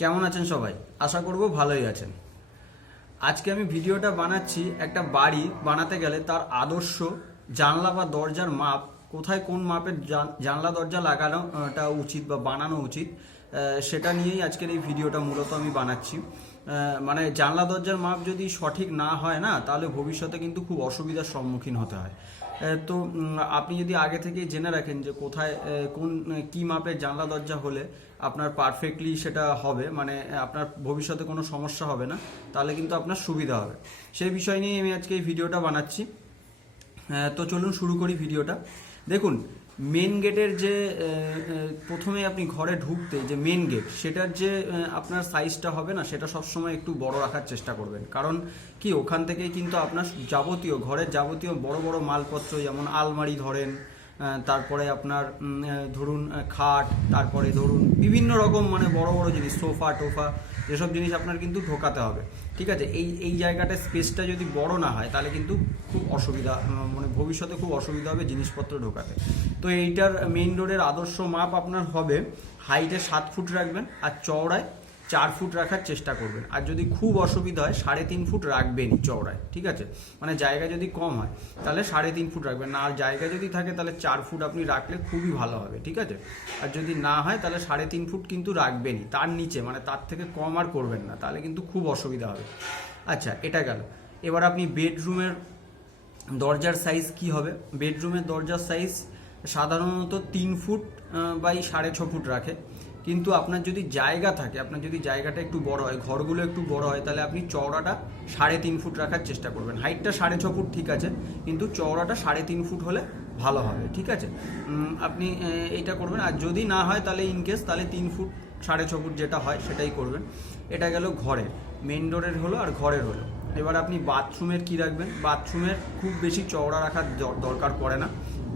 কেমন আছেন সবাই? আশা করব ভালোই আছেন। আজকে আমি ভিডিওটা বানাচ্ছি একটা বাড়ি বানাতে গেলে তার আদর্শ, জানলা বা দরজার মাপ, কোথায় কোন মাপের জানলা দরজা লাগানোটা উচিত বা বানানো উচিত সেটা নিয়েই আজকের এই ভিডিওটা মূলত আমি বানাচ্ছি। মানে জানলা দরজার মাপ যদি সঠিক না হয় না, তাহলে ভবিষ্যতে কিন্তু খুব অসুবিধার সম্মুখীন হতে হয়। তো আপনি যদি আগে থেকে জেনে রাখেন যে কোথায় কোন কী মাপের জানলা দরজা হলে আপনার পারফেক্টলি সেটা হবে মানে আপনার ভবিষ্যতে কোনো সমস্যা হবে না, তাহলে কিন্তু আপনার সুবিধা হবে। সেই বিষয় নিয়ে আমি আজকে এই ভিডিওটা বানাচ্ছি। তো চলুন শুরু করি ভিডিওটা। দেখুন মেন গেটের যে প্রথমে আপনি ঘরে ঢুকতে যে মেন গেট সেটার যে আপনার সাইজটা হবে না, সেটা সবসময় একটু বড় রাখার চেষ্টা করবেন। কারণ কি, ওখান থেকে কিন্তু আপনার যাবতীয়, ঘরের যাবতীয় বড় বড় মালপত্র, যেমন আলমারি ধরেন তারপরে আপনার ধরুন খাট, তারপরে ধরুন, বিভিন্ন রকম মানে বড় বড় জিনিস, সোফা, টোফা, যেসব জিনিস আপনার কিন্তু ঢোকাতে হবে। ঠিক আছে? এই এই জায়গাটা স্পেসটা যদি বড় না হয়, তাহলে কিন্তু খুব অসুবিধা মানে ভবিষ্যতে খুব অসুবিধা হবে জিনিসপত্র ঢোকাতে। তো এইটার মেইন রোডের আদর্শ মাপ আপনার হবে হাইটে সাত ফুট রাখবেন আর চওড়ায় চার ফুট রাখার চেষ্টা করবেন। আর যদি খুব অসুবিধা হয়, সাড়ে তিন ফুট রাখবেনই চওড়ায়, ঠিক আছে? মানে জায়গা যদি কম হয়, তাহলে সাড়ে তিন ফুট রাখবেন। না আর জায়গা যদি থাকে, তাহলে চার ফুট আপনি রাখলে খুবই ভালো হবে, ঠিক আছে? আর যদি না হয়, তাহলে সাড়ে তিন ফুট কিন্তু রাখবেনই, তার নিচে। মানে তার থেকে কম আর করবেন না, তাহলে কিন্তু খুব অসুবিধা হবে। আচ্ছা এটা গেল। এবার আপনি বেডরুমের দরজার সাইজ কি হবে? বেডরুমের দরজার সাইজ সাধারণত তিন ফুট বাই সাড়ে ছ ফুট রাখে। কিন্তু আপনার যদি জায়গা থাকে, আপনার যদি জায়গাটা একটু বড় হয়, ঘরগুলো একটু বড় হয়, তাহলে আপনি চওড়াটা সাড়ে তিন ফুট রাখার চেষ্টা করবেন। হাইটটা সাড়ে ছ ফুট ঠিক আছে, কিন্তু চওড়াটা সাড়ে তিন ফুট হলে ভালো হবে, ঠিক আছে? আপনি এইটা করবেন। আর যদি না হয়, তাহলে ইনকেস তাহলে তিন ফুট সাড়ে ছ ফুট যেটা হয়, সেটাই করবেন। এটা গেল ঘরের মেন ডোরের হলো আর ঘরের হলো। এবার আপনি বাথরুমের কি রাখবেন? বাথরুমের খুব বেশি চওড়া রাখার দরকার পড়ে না।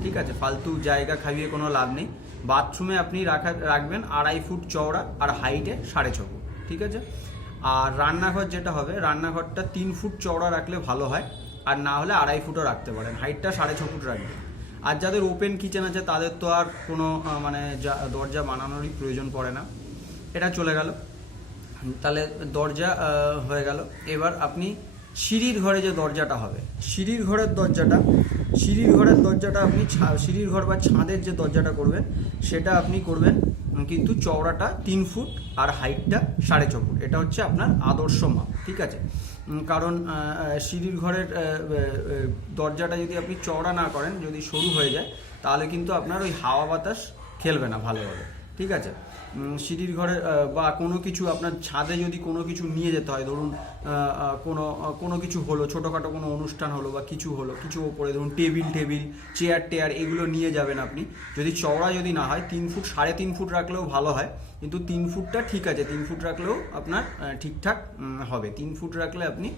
ঠিক আছে, ফালতু জায়গা খাইয়ে কোনো লাভ নেই। বাথরুমে আপনি রাখা, রাখবেন আড়াই ফুট চওড়া আর হাইটে সাড়ে ছ ফুট, ঠিক আছে? আর রান্নাঘর যেটা হবে, রান্নাঘরটা তিন ফুট চওড়া রাখলে ভালো হয়, আর না হলে আড়াই ফুটও রাখতে পারেন। হাইটটা সাড়ে ছ ফুট রাখবেন। আর যাদের ওপেন কিচেন আছে, তাদের তো আর কোনো মানে দরজা বানানোরই প্রয়োজন পড়ে না। এটা চলে গেল। তাহলে দরজা হয়ে গেল। এবার আপনি সিঁড়ির ঘরে যে দরজাটা হবে, সিঁড়ির ঘরের দরজাটা, সিঁড়ির ঘরের দরজাটা আপনি সিঁড়ির ঘর বা ছাদের যে দরজাটা করবেন, সেটা আপনি করবেন কিন্তু চওড়াটা তিন ফুট আর হাইটটা সাড়ে ছ ফুট। এটা হচ্ছে আপনার আদর্শ মাপ, ঠিক আছে? কারণ সিঁড়ির ঘরের দরজাটা যদি আপনি চওড়া না করেন, যদি সরু হয়ে যায়, তাহলে কিন্তু আপনার ওই হাওয়া বাতাস খেলবে না ভালোভাবে, ঠিক আছে? সিঁড়ির ঘরে বা কোনো কিছু আপনার ছাদে যদি কোনো কিছু নিয়ে যেতে হয়, ধরুন কোনো কোনো কিছু হলো, ছোটোখাটো কোনো অনুষ্ঠান হলো বা কিছু হলো, কিছু ওপরে, ধরুন, টেবিল টেবিল, চেয়ার, টেয়ার, এগুলো নিয়ে যাবেন আপনি। যদি চওড়া যদি না হয়, তিন ফুট, সাড়ে তিন ফুট রাখলেও ভালো হয়, কিন্তু তিন ফুটটা ঠিক আছে, তিন ফুট রাখলেও আপনার ঠিকঠাক হবে। তিন ফুট রাখলে আপনি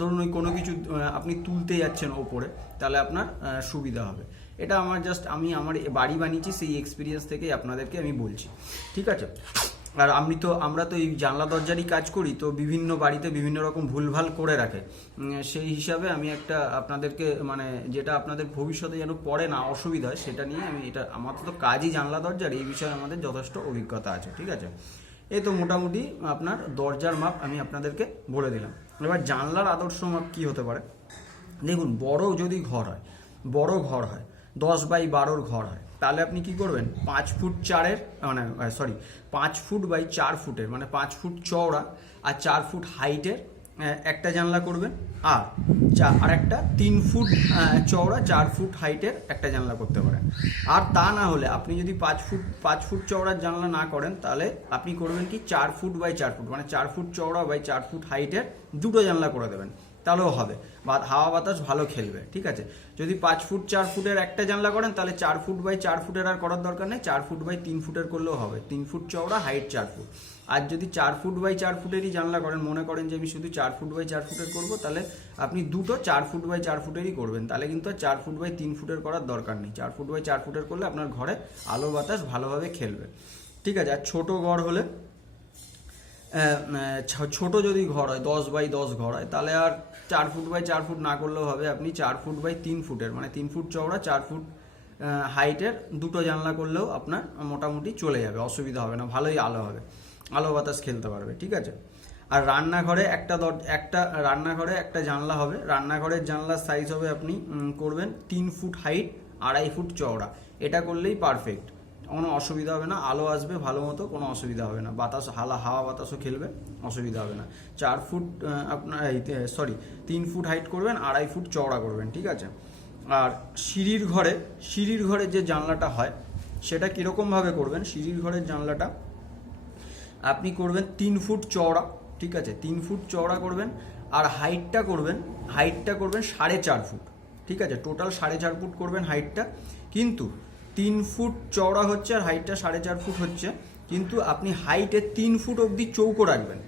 ধরুন ওই কোনো কিছু আপনি তুলতে যাচ্ছেন ওপরে, তাহলে আপনার সুবিধা হবে। এটা আমার জাস্ট আমি আমার বাড়ি বানিয়েছি, সেই এক্সপিরিয়েন্স থেকেই আপনাদেরকে আমি বলছি। ঠিক আছে? আর আমি তো, আমরা তো এই জানলা দরজারই কাজ করি, তো বিভিন্ন বাড়িতে বিভিন্ন রকম ভুলভাল করে রাখে। সেই হিসাবে আমি একটা আপনাদেরকে মানে যেটা আপনাদের ভবিষ্যতে যেন পড়ে না, অসুবিধা হয়, সেটা নিয়ে আমি এটা, আমার তো কাজই জানলা দরজার, এই বিষয়ে আমাদের যথেষ্ট অভিজ্ঞতা আছে, ঠিক আছে? এই তো মোটামুটি আপনার দরজার মাপ আমি আপনাদেরকে বলে দিলাম। এবার জানলার আদর্শ মাপ কি হতে পারে? দেখুন, বড় যদি ঘর হয়, বড় ঘর হয় দশ বাই বারোর ঘর হয়। তাহলে আপনি কি করবেন? পাঁচ ফুট চারের মানে সরি পাঁচ ফুট বাই চার ফুটের মানে পাঁচ ফুট চওড়া আর চার ফুট হাইটের একটা জানলা করবেন। আর চা, আর একটা তিন ফুট চওড়া, চার ফুট হাইটের একটা জানলা করতে পারেন। আর তা না হলে আপনি যদি পাঁচ ফুট পাঁচ ফুট চওড়ার জানলা না করেন, তাহলে আপনি করবেন কি? চার ফুট বাই চার ফুট মানে চার ফুট চওড়া বাই চার ফুট হাইটের দুটো জানলা করে দেবেন। তাহলেও হবে। বা হাওয়া বাতাস ভালো খেলবে, ঠিক আছে? যদি পাঁচ ফুট, চার ফুটের একটা জানলা করেন, তাহলে চার ফুট বাই চার ফুটের আর করার দরকার নেই, চার ফুট বাই তিন ফুটের করলেও হবে। তিন ফুট চওড়া হাইট চার ফুট। আর যদি চার ফুট বাই চার ফুটেরই জানলা করেন, মনে করেন যে আমি শুধু চার ফুট বাই চার ফুটের করব, তাহলে আপনি দুটো চার ফুট বাই চার ফুটেরই করবেন। তাহলে কিন্তু চার ফুট বাই তিন ফুটের করার দরকার নেই। চার ফুট বাই চার ফুটের করলে আপনার ঘরে আলো বাতাস ভালোভাবে খেলবে। ঠিক আছে? আর ছোটো ঘর হলে ছোট যদি ঘর হয়, দশ বাই দশ ঘর হয়, তাহলে আর চার ফুট বাই চার ফুট না করলেও হবে। আপনি চার ফুট বাই তিন ফুটের মানে তিন ফুট চওড়া, চার ফুট হাইটের দুটো জানলা করলেও আপনার মোটামুটি চলে যাবে, অসুবিধা হবে না, ভালোই আলো হবে। আলো বাতাস খেলতে পারবে, ঠিক আছে? আর রান্নাঘরে একটা দর- একটা, রান্নাঘরে একটা জানলা হবে। রান্নাঘরের জানলার সাইজ হবে আপনি করবেন তিন ফুট হাইট আড়াই ফুট চওড়া। এটা করলেই পারফেক্ট কোনো অসুবিধা হবে না, আলো আসবে ভালো মতো, কোনো অসুবিধা হবে না। বাতাস, হালা, হাওয়া বাতাসও খেলবে, অসুবিধা হবে না। চার ফুট আপনার সরি তিন ফুট হাইট করবেন, আড়াই ফুট চওড়া করবেন, ঠিক আছে? আর সিঁড়ির ঘরে সিঁড়ির ঘরে যে জানলাটা হয়, সেটা কীরকমভাবে করবেন? সিঁড়ির ঘরের জানলাটা আপনি করবেন তিন ফুট চওড়া, ঠিক আছে? তিন ফুট চওড়া করবেন, আর হাইটটা করবেন হাইটটা করবেন সাড়ে চার ফুট, ঠিক আছে? টোটাল সাড়ে চার ফুট করবেন হাইটটা কিন্তু তিন ফুট চওড়া হচ্ছে আর হাইটটা সাড়ে চার ফুট হচ্ছে। কিন্তু আপনি হাইটে তিন ফুট অবধি চৌকো রাখবেন।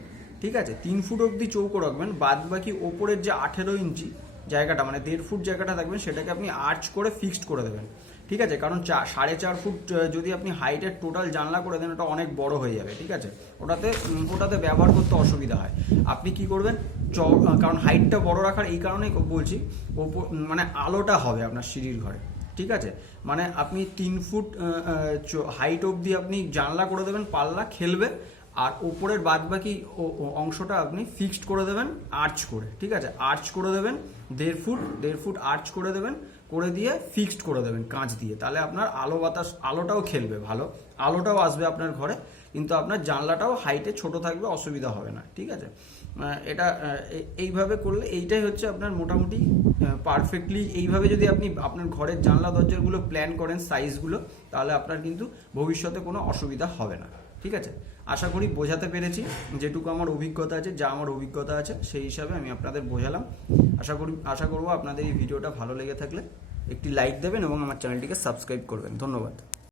ঠিক আছে? তিন ফুট অবধি চৌকো রাখবেন। বাদ বাকি ওপরের যে আঠেরো ইঞ্চি জায়গাটা মানে দেড় ফুট জায়গাটা থাকবেন সেটাকে আপনি আর্চ করে ফিক্সড করে দেবেন। ঠিক আছে? কারণ চা সাড়ে চার ফুট যদি আপনি হাইটের টোটাল জানলা করে দেন, ওটা অনেক বড় হয়ে যাবে। ঠিক আছে? ওটাতে ওটাতে ব্যবহার করতে অসুবিধা হয়। আপনি কি করবেন? চ কারণ হাইটটা বড় রাখার এই কারণেই বলছি ওপর মানে আলোটা হবে আপনার সিঁড়ির ঘরে। ঠিক আছে? মানে আপনি তিন ফুট হাইট অবধি আপনি জানলা করে দেবেন, পাল্লা খেলবে, আর ওপরের বাদ বাকি অংশটা আপনি ফিক্সড করে দেবেন আর্চ করে, ঠিক আছে? আর্চ করে দেবেন, দেড় ফুট দেড় ফুট আর্চ করে দেবেন, করে দিয়ে ফিক্সড করে দেবেন কাঁচ দিয়ে। তাহলে আপনার আলো বাতাস, আলোটাও খেলবে ভালো, আলোটাও আসবে আপনার ঘরে। কিন্তু আপনার জানলাটাও হাইটে ছোট থাকবে, অসুবিধা হবে না, ঠিক আছে? এটা এইভাবে করলে এইটাই হচ্ছে আপনার মোটামুটি পারফেক্টলি এইভাবে যদি আপনি আপনার ঘরের জানলা দরজাগুলো প্ল্যান করেন সাইজগুলো তাহলে আপনার কিন্তু ভবিষ্যতে কোনো অসুবিধা হবে না, ঠিক আছে? আশা করি বোঝাতে পেরেছি, যেটুকু আমার অভিজ্ঞতা আছে, যা আমার অভিজ্ঞতা আছে, সেই হিসাবে আমি আপনাদের বোঝালাম। আশা করি, আশা করব আপনাদের এই ভিডিওটা ভালো লেগে থাকলে একটি লাইক দেবেন এবং আমার চ্যানেলটিকে সাবস্ক্রাইব করবেন। ধন্যবাদ।